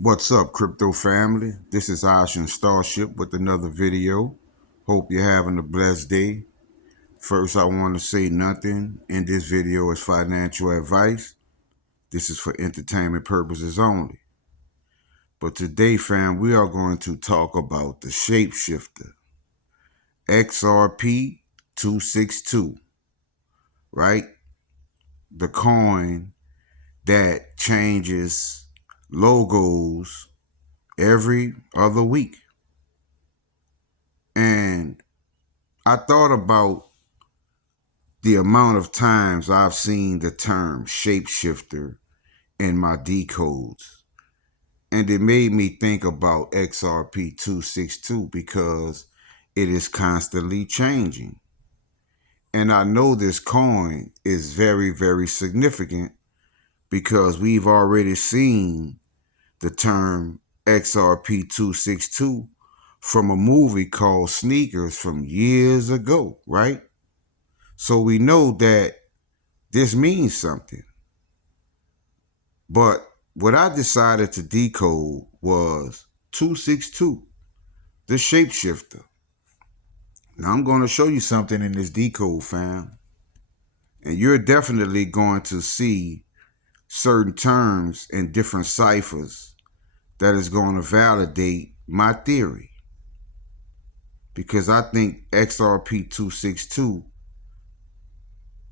What's up, crypto family? This is Ocean Starship with another video. Hope you're having a blessed day. First, I want to say nothing in this video is financial advice. This is for entertainment purposes only. But today, fam, we are going to talk about the shapeshifter, XRP 262, right? The coin that changes logos every other week. And I thought about the amount of times I've seen the term shapeshifter in my decodes. And it made me think about XRP 262 because it is constantly changing. And I know this coin is very, very significant because we've already seen the term XRP 262 from a movie called Sneakers from years ago, right? So we know that this means something. But what I decided to decode was 262, the shapeshifter. Now I'm going to show you something in this decode, fam. And you're definitely going to see certain terms in different ciphers that is going to validate my theory. Because I think XRP 262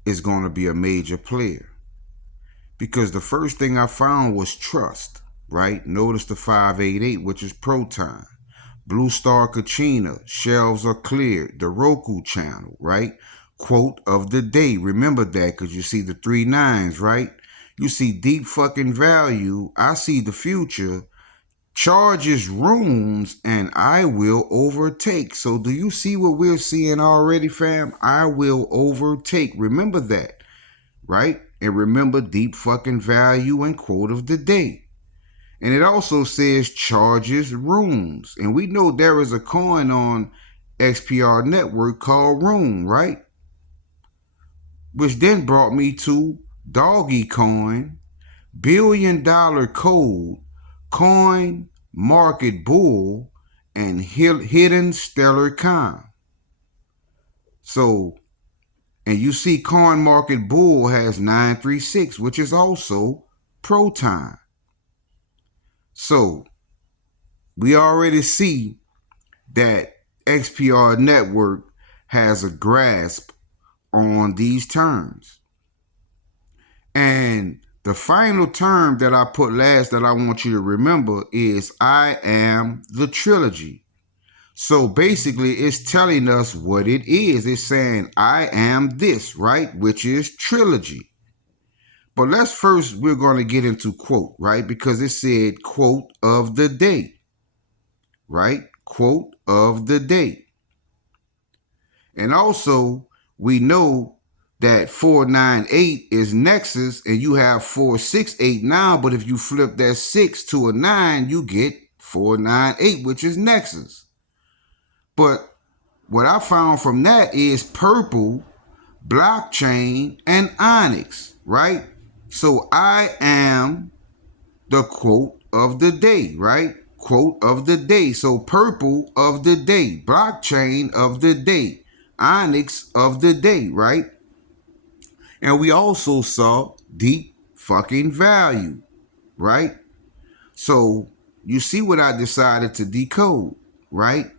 is going to be a major player. Because the first thing I found was trust, right? Notice the 588, which is Proton. Blue Star Kachina, shelves are cleared. The Roku channel, right? Quote of the day. Remember that because you see the 3 nines, right? You see deep fucking value. I see the future. Charges rooms and I will overtake. So do you see what we're seeing already, fam? I will overtake. Remember that, right? And remember deep fucking value and quote of the day. And it also says charges rooms. And we know there is a coin on XPR network called Room, right? Which then brought me to Doggy Coin, $1 billion code, Coin Market Bull, and Hidden Stellar Con. So, and you see Coin Market Bull has 936, which is also Proton. So, we already see that XPR Network has a grasp on these terms. And the final term that I put last that I want you to remember is I am the Trilogy. So basically it's telling us what it is. It's saying I am this, right? Which is Trilogy. But we're going to get into quote, right? Because it said quote of the day, right? Quote of the day. And also we know that 498 is Nexus and you have 468 now, but if you flip that 6 to a 9, you get 498, which is Nexus. But what I found from that is Purple, Blockchain, and Onyx, right? So I am the quote of the day, right? Quote of the day. So Purple of the day, Blockchain of the day, Onyx of the day, right? And we also saw deep fucking value, right? So you see what I decided to decode, right?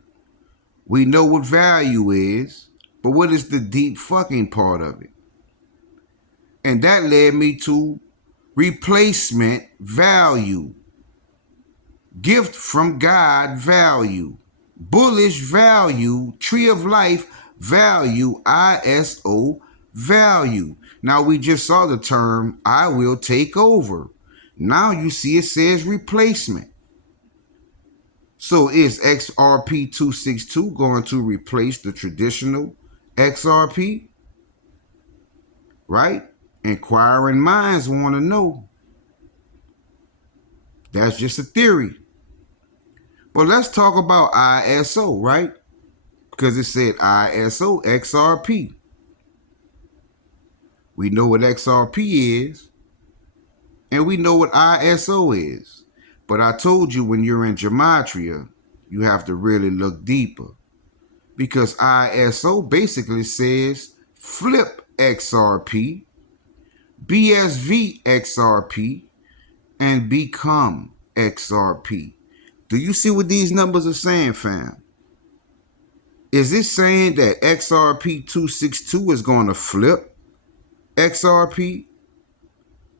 We know what value is, but what is the deep fucking part of it? And that led me to replacement value, gift from God value, bullish value, tree of life value, ISO value. Now we just saw the term I will take over. Now you see it says replacement. So is XRP 262 going to replace the traditional XRP? Right? Inquiring minds want to know. That's just a theory. But let's talk about ISO, right? Because it said ISO XRP. We know what XRP is, and we know what ISO is. But I told you when you're in gematria, you have to really look deeper. Because ISO basically says flip XRP, BSV XRP, and become XRP. Do you see what these numbers are saying, fam? Is it saying that XRP 262 is going to flip XRP?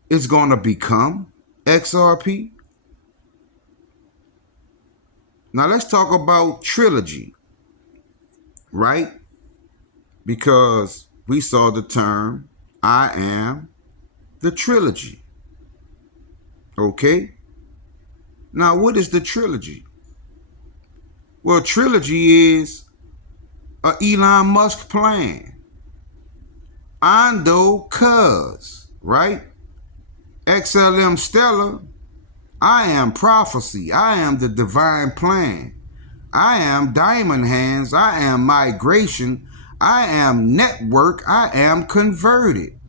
It's going to become XRP? Now let's talk about Trilogy, right? Because we saw the term, I am the Trilogy. Okay? Now what is the Trilogy? Well, Trilogy is a Elon Musk plan. Ondo Cuz, right? XLM Stellar, I am prophecy. I am the divine plan. I am diamond hands. I am migration. I am network. I am converted.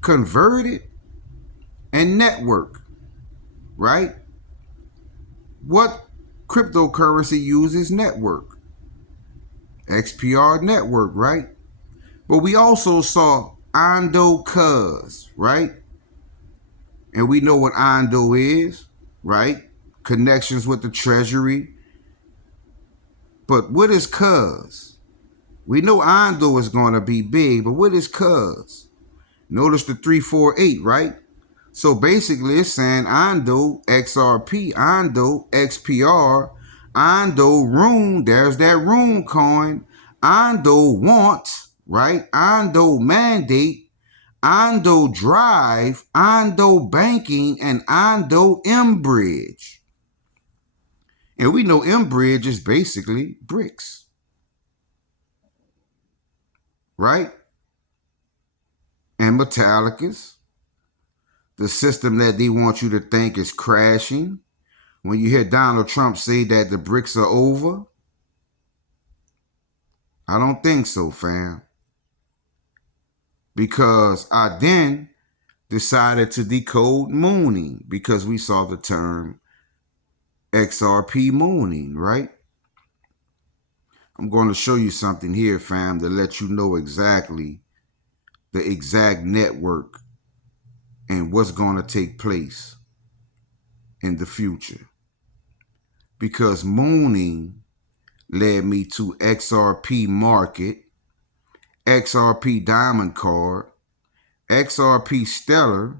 Converted and network, right? What cryptocurrency uses network? XPR network, right? But we also saw Ondo Cuz, right? And we know what Ondo is, right? Connections with the treasury. But what is Cuz? We know Ondo is going to be big, but what is Cuz? Notice the 348, right? So basically it's saying Ondo XRP, Ondo XPR, Ondo Rune, there's that Rune coin, Ondo Wants, right? Ondo Mandate, Ondo Drive, Ondo Banking, and Ondo M-Bridge. And we know M-Bridge is basically bricks, right? And Metallicas, the system that they want you to think is crashing. When you hear Donald Trump say that the bricks are over, I don't think so, fam. Because I then decided to decode mooning because we saw the term XRP mooning, right? I'm going to show you something here, fam, to let you know exactly the exact network and what's going to take place in the future. Because mooning led me to XRP market, XRP diamond card, XRP stellar,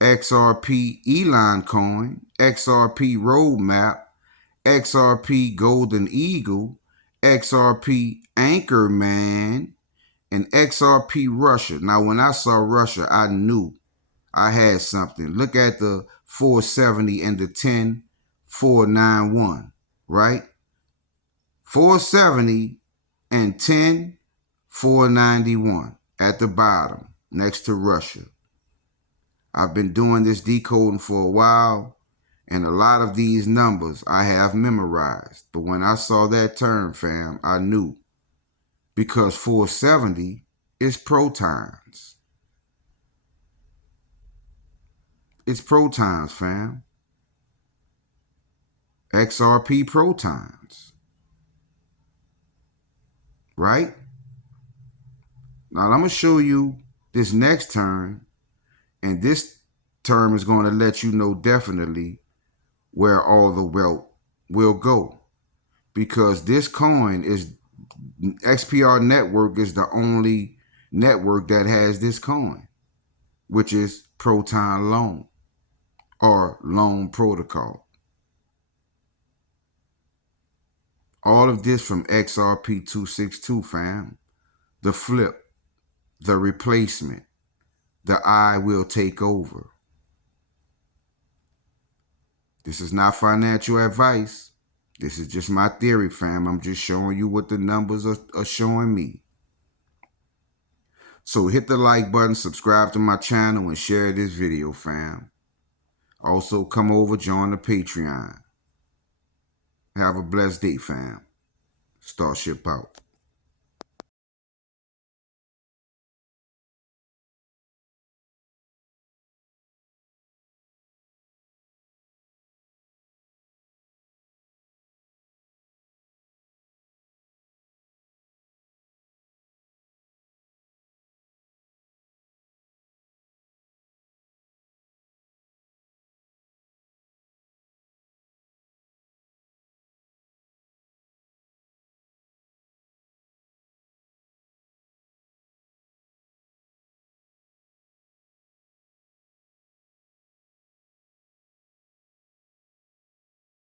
XRP Elon coin, XRP roadmap, XRP golden eagle, XRP anchorman, and XRP Russia. Now when I saw Russia, I knew I had something. Look at the 470 and the 10491, right? 470 and 10491 at the bottom next to Russia. I've been doing this decoding for a while, and a lot of these numbers I have memorized. But when I saw that term, fam, I knew. Because 470 is protons. It's protons, fam. XRP protons. Right? Now I'm going to show you this next term, and this term is going to let you know definitely where all the wealth will go. Because this coin is, XPR network is the only network that has this coin, which is Proton Loan or Loan Protocol. All of this from XRP 262, fam. The flip, the replacement, the I will take over. This is not financial advice. This is just my theory, fam. I'm just showing you what the numbers are showing me. So hit the like button, subscribe to my channel, and share this video, fam. Also, come over, join the Patreon. Have a blessed day, fam. Starship out.